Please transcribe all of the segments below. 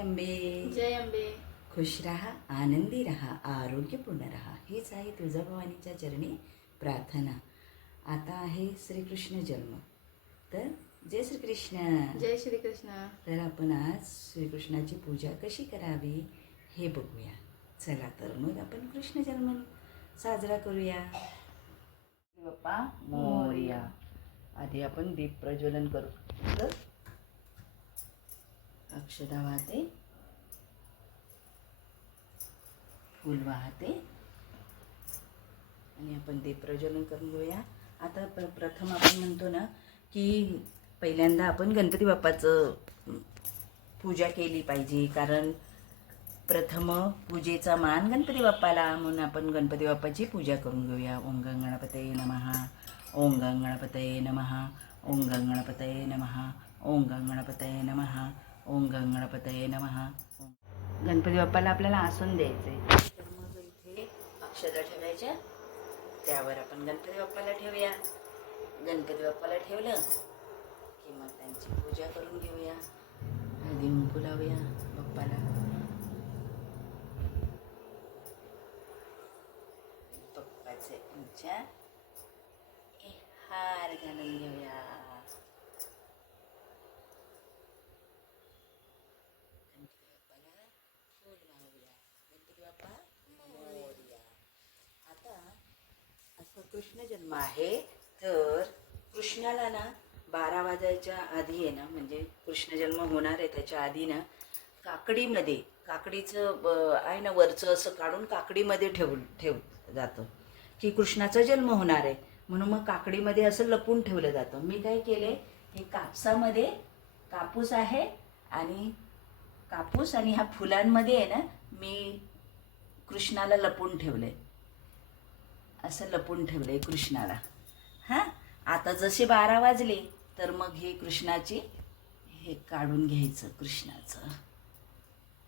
अंबे जय अंबे खुश राहा आनंदी राहा आरोग्यपूर्ण राहा हीच आहे तुळजाभवानीच्या चरणी प्रार्थना. आता आहे श्रीकृष्ण जन्म. तर जय श्रीकृष्ण. जय श्री कृष्ण तर आपण आज श्रीकृष्णाची पूजा कशी करावी हे बघूया. चला तर मग आपण कृष्ण जन्म साजरा करूया. बाप्पा मोर्या. आधी आपण दीप प्रज्वलन करू. अक्षदा वाहते. फूल वाहते. आणि आपण ते प्रज्वलन करून घेऊया. आता प्र प्रथम आपण म्हणतो ना की पहिल्यांदा आपण गणपती बाप्पाचं पूजा केली पाहिजे. कारण प्रथम पूजेचा मान गणपती बाप्पाला. म्हणून आपण गणपती बाप्पाची पूजा करून घेऊया. ओम गणपतये नमः. ओम गणपतये नमः. ओम गणपतये नमः. ओम गणपतये नमः. ओम गणपतये नमः. गणपती बाप्पाला आपल्याला आसून द्यायचे तर मग इथे अक्षदा ठेवायच्या. त्यावर आपण गणपती बाप्पाला ठेवूया. गणपती बाप्पाला ठेवलं की मग त्यांची पूजा करून घेऊया. हळदी फुलावूया लावूया बाप्पाला. बाप्पाचे आमच्या ए, हार घालून घेऊया गणपती बाप्पाला फूल वाहूया गणपती बाप्पा मोरया आता असा कृष्ण जन्म आहे तर कृष्णाला ना बारा वाजायच्या आधी आहे ना म्हणजे कृष्ण जन्म होणार आहे त्याच्या आधी ना काकडीमध्ये काकडीचं ब- आहे ना वरचं असं काढून काकडीमध्ये ठेव ठेव जातं. की कृष्णाचा जन्म होणार आहे म्हणून मग काकडीमध्ये असं लपून ठेवलं जातं. मी काय केले हे कापसामध्ये कापूस आहे आणि कापूस आणि ह्या फुलांमध्ये आहे ना मी कृष्णाला लपून ठेवलं आहे असं लपून ठेवलंय कृष्णाला. हां? आता जसे बारा वाजले तर मग हे कृष्णाची हे काढून घ्यायचं कृष्णाचं.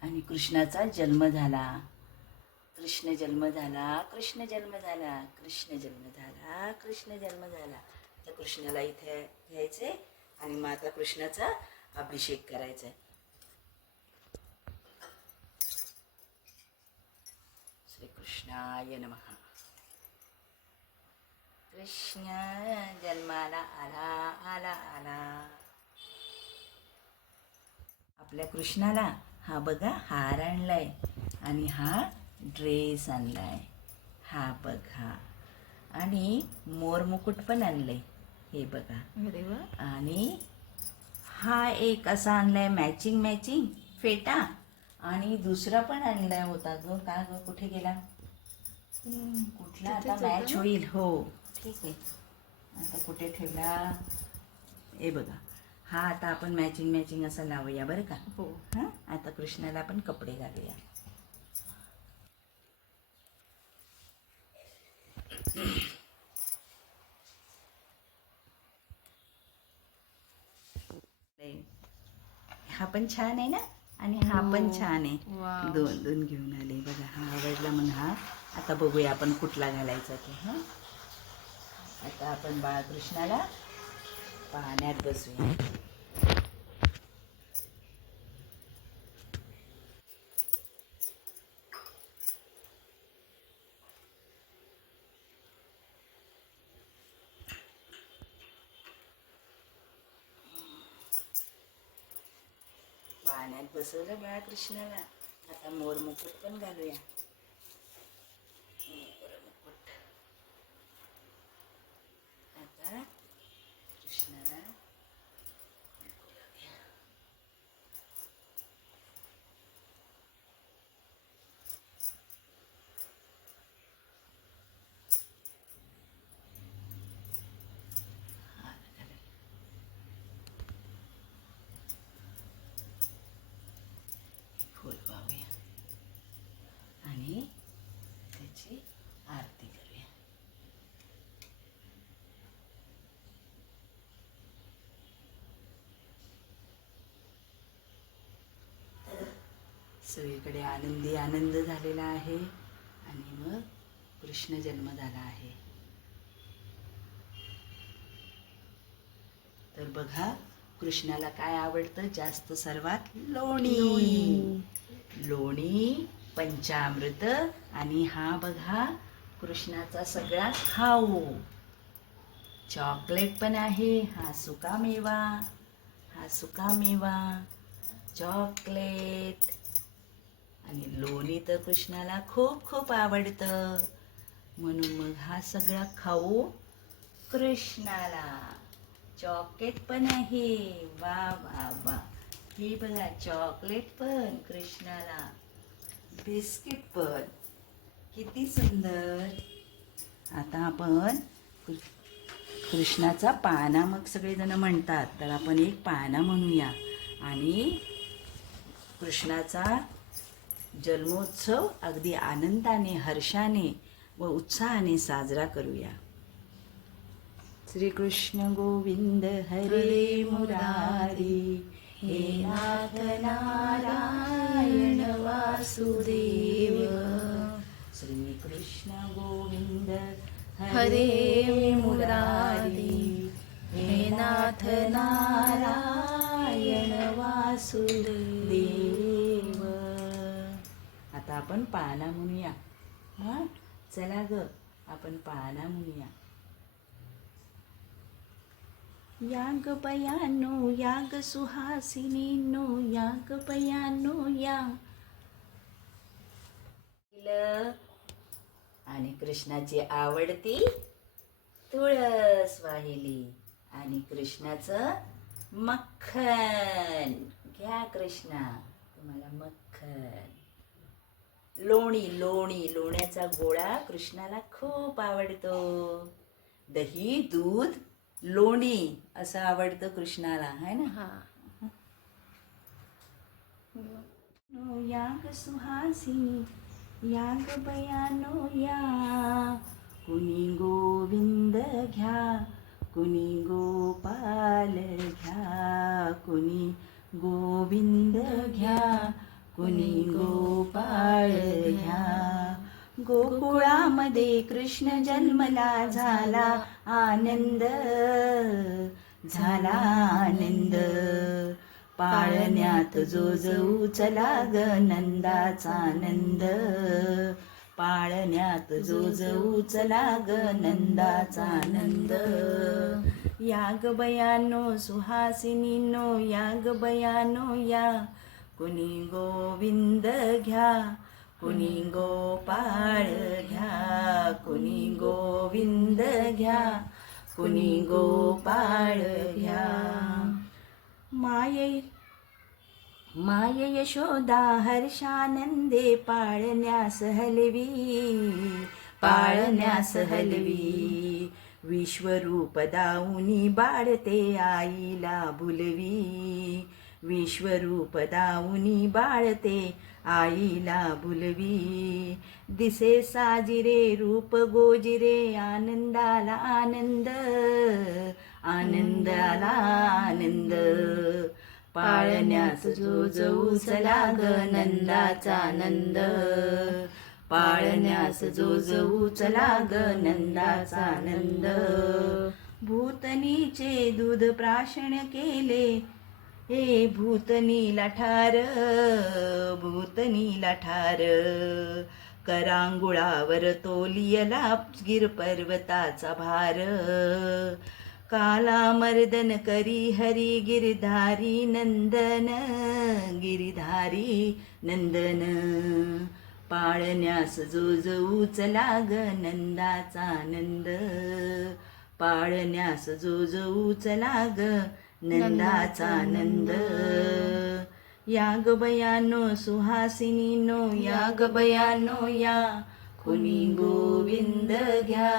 आणि कृष्णाचा जन्म झाला. कृष्ण जन्म झाला कृष्ण जन्म झाला कृष्ण जन्म झाला कृष्ण जन्म झाला. तर कृष्णाला इथे घ्यायचे आणि मग आता कृष्णाचा अभिषेक करायचा आहे श्रीकृष्णाय नमः. कृष्ण जन्माला आला आला आला. आपल्या कृष्णाला हा बघा हार आणलाय आणि हा ड्रेस आणलाय. हा बघा. आणि मोर मुकुट पण आणलंय हे बघा. आणि हा एक असा आणलाय मॅचिंग मॅचिंग फेटा. आणि दुसरा पण आणलाय होता ग. का ग? कुठे गेला? कुठला आता मॅच? होईल हो. ठीक आहे आता कुठे ठेवला? हे बघा. हा आता आपण मॅचिंग मॅचिंग असा लावूया बरं का? हो. हां? आता कृष्णाला आपण कपडे घालूया. हा पण छान आहे ना? आणि हा पण हो. छान आहे. दोन दोन घेऊन आले. बघा हा आवडला मग हा. आता बघूया आपण कुठला घालायचा ते हां? आता आपण बाळकृष्णाला पाण्यात बसूया पाण्यात बसवलं बाळकृष्णाला. आता मोर मुकुट पण घालूया मोर मुकुट आता कृष्णाला मुकुट घालूया. हार घालूया. फूल वाहूया आणि त्याची आरती करूया सगळीकडे आनंदी आनंद झालेला आहे आणि मग कृष्ण जन्म झाला आहे. तर बघा कृष्णाला काय आवडतं? जास्त सर्वात लोणी. पंचामृत आणि हा बघा कृष्णाचा सगळा खाऊ. चॉकलेट पण आहे. हा सुका मेवा हा सुका मेवा चॉकलेट. आणि लोणी तर कृष्णाला खूप खूप आवडतं. म्हणून मग हा सगळा खाऊ कृष्णाला. चॉकलेट पण आहे. वा वा वा. हे बघा चॉकलेट पण कृष्णाला. बिस्किट पण. किती सुंदर. आता आपण कृ- कृष्णाचा पाना मग सगळेजण म्हणतात तर आपण एक पाना म्हणूया. आणि कृष्णाचा जन्मोत्सव अगदी आनंदाने हर्षाने व उत्साहाने साजरा करूया. श्रीकृष्ण गोविंद हरे मुरारी हे नाथ नारायण वासुदेव. श्रीकृष्ण गोविंद हरे मुरारी हे नाथ नारायण वासुदेव. आता आपण पाळणा म्हणूया. हा? चला ग आपण पाळणा म्हणूया. याग पयानो याग सुहासिनीनो याग पयानो या. आणि कृष्णाची आवडती तुळस वाहिली. आणि कृष्णाचं मक्खन. घ्या कृष्णा तुम्हाला मक्खन. लोणी लोणी लोण्याचा गोळा कृष्णाला खूप आवडतो. दही दूध लोणी असं आवडतं कृष्णाला है ना? हा. याग सुहासिनी याग बयानो या. कुणी गोविंद घ्या कुणी गोपाल कुणी गोपाळ घ्या गोकुळामध्ये कृष्ण जन्मला झाला आनंद. झाला आनंद. पाळण्यात जो जऊ चला ग नंदाचा आनंद पाळण्यात जो जऊ चला ग नंदाचा आनंद याग बयानो सुहासिनीनो याग बयानो या कुणी गोविंद घ्या कुणी गोपाळ घ्या कुणी गोविंद घ्या कुणी गोपाळ घ्या माये माय यशोदा हर्षानंदे पाळण्यास हलवी पाळण्यास हलवी. विश्वरूप दाऊनी बाळते आईला बुलवी. विश्वरूप दाऊनी बाळते आईला बुलवी. दिसे साजिरे रूप गोजिरे आनंदाला आनंद. आनंदाला आनंद. पाळण्यास जो जऊ सलाग नंदाचा आनंद पाळण्यास जो जऊ चलाग नंदाचा आनंद भूतनीचे दूध प्राशन केले हे भूतनीला ठार भूतनीला ठार करांगुळावर तोलियला गिर पर्वताचा भार. काला मर्दन करी हरी गिरधारी नंदन गिरिधारी नंदन. पाळण्यास जो जो उचला ग नंदाचा आनंद पाळण्यास जो जो उचला ग नंदाचा नंद. याग बयानो सुहासिनीनो याग बयानो या. कुणी गोविंद घ्या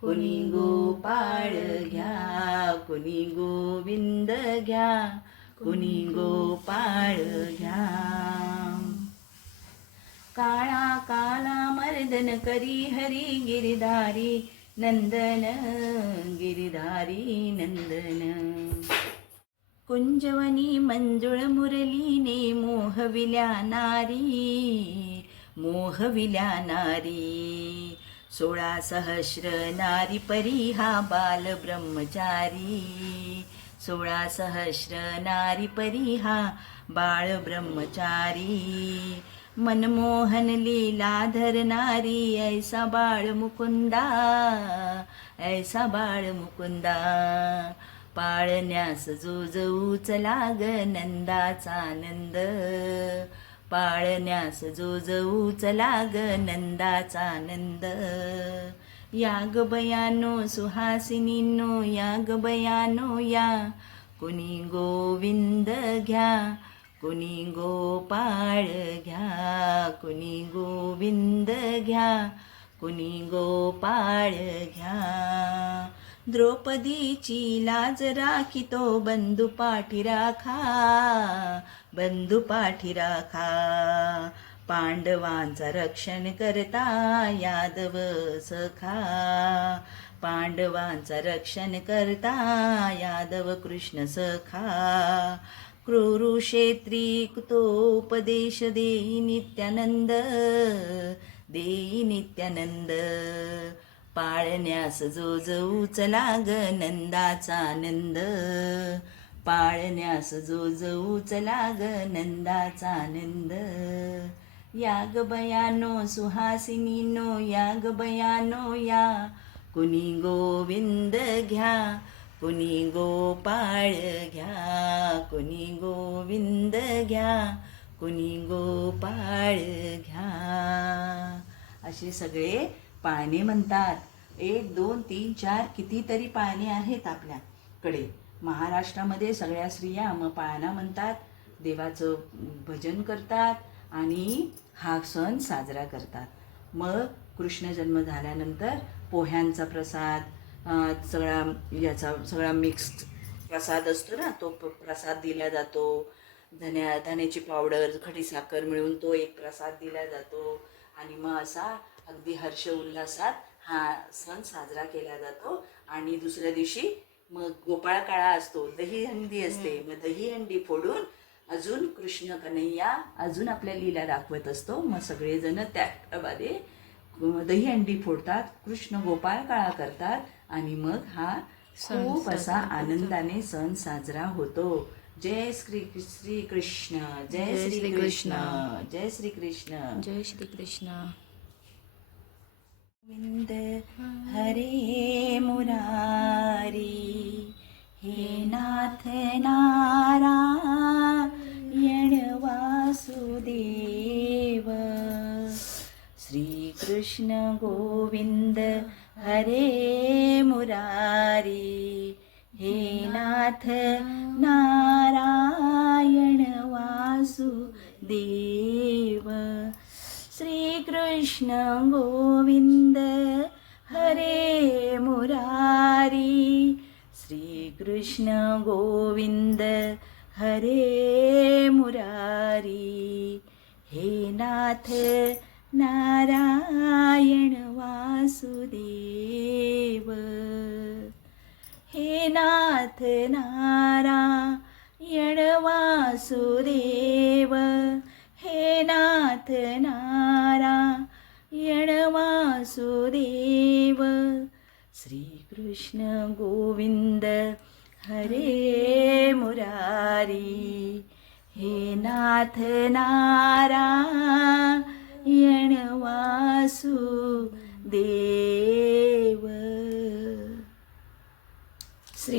कुणी गोपाळ घ्या कुणी गोविंद घ्या कुणी गोपाळ घ्या. काळा काला मर्दन करी हरी गिरिधारी नंदन गिरिधारी नंदन. कुंजवनी मंजुळ मुरलीने मोहविल्या नारी मोहविल्या नारी. सोळा सहस्र नारी परी हा बाल ब्रह्मचारी. सोळा सहस्र नारी परी हा बाळ ब्रह्मचारी. मनमोहन लीला धरणारी ऐसा बाळ मुकुंदा ऐसा बाळ मुकुंदा. पाळण्यास जो जो लाग नंदाचा आनंद पाळण्यास जो जो लाग नंदाचा आनंद याग बयानो सुहासिनीनो याग बयानो या. कुणी गोविंद घ्या कुणी गोपाळ घ्या. कुणी गोविंद घ्या कुणी गोपाळ घ्या. द्रौपदीची लाज राखितो बंधू पाठी राखा बंधू पाठी राखा. पांडवांचा रक्षण करता यादव सखा. पांडवांचा रक्षण करता यादव कृष्ण सखा. क्रूरुक्षेत्री उपदेश देई नित्यानंद देई नित्यानंद. पाळण्यास जो जऊ चला ग नंदाचा आनंद पाळण्यास जो जऊ चला ग नंदाचा आनंद याग बयानो सुहासिनीनो याग बयानो या. कुणी गोविंद घ्या कुणी गोपाळ घ्या. कुणी गोविंद घ्या कुणी गोपाळ घ्या. असे सगळे पाळणे म्हणतात. एक दोन तीन चार कितीतरी पाळणे आहेत आपल्याकडे. महाराष्ट्रामध्ये सगळ्या स्त्रिया मग पाळणा म्हणतात देवाचं भजन करतात आणि हा सण साजरा करतात. मग कृष्ण जन्म झाल्यानंतर पोह्यांचा प्रसाद सगळा याचा सगळा मिक्स प्रसाद असतो ना तो प- प्रसाद दिला जातो. धन्या धण्याची पावडर खडीसाखर मिळून तो एक प्रसाद दिला जातो. आणि मग असा अगदी हर्ष उल्हासात हा सण साजरा केला जातो आणि दुसऱ्या दिवशी मग गोपाळ काळा असतो दहीहंडी असते. मग दहीहंडी फोडून अजून कृष्ण कन्हैया अजून आपल्या लीला दाखवत असतो. मग सगळेजण त्याप्रमाणे दहीहंडी फोडतात कृष्ण गोपाळ काळा करतात आणि मग हा खूप असा आनंदाने सण साजरा होतो. जय श्री श्री कृष्ण जय श्री कृष्ण. जय श्री कृष्ण. जय श्री कृष्ण. वासुदेव श्रीकृष्ण गोविंद हरे मुरारी। श्रीकृष्ण गोविंद हरे मुरारी। हे नाथ नारायण वासुदेव। हे नाथ नारायण वासुदेव कृष्ण गोविंद हरे मुरारी हे नाथ ना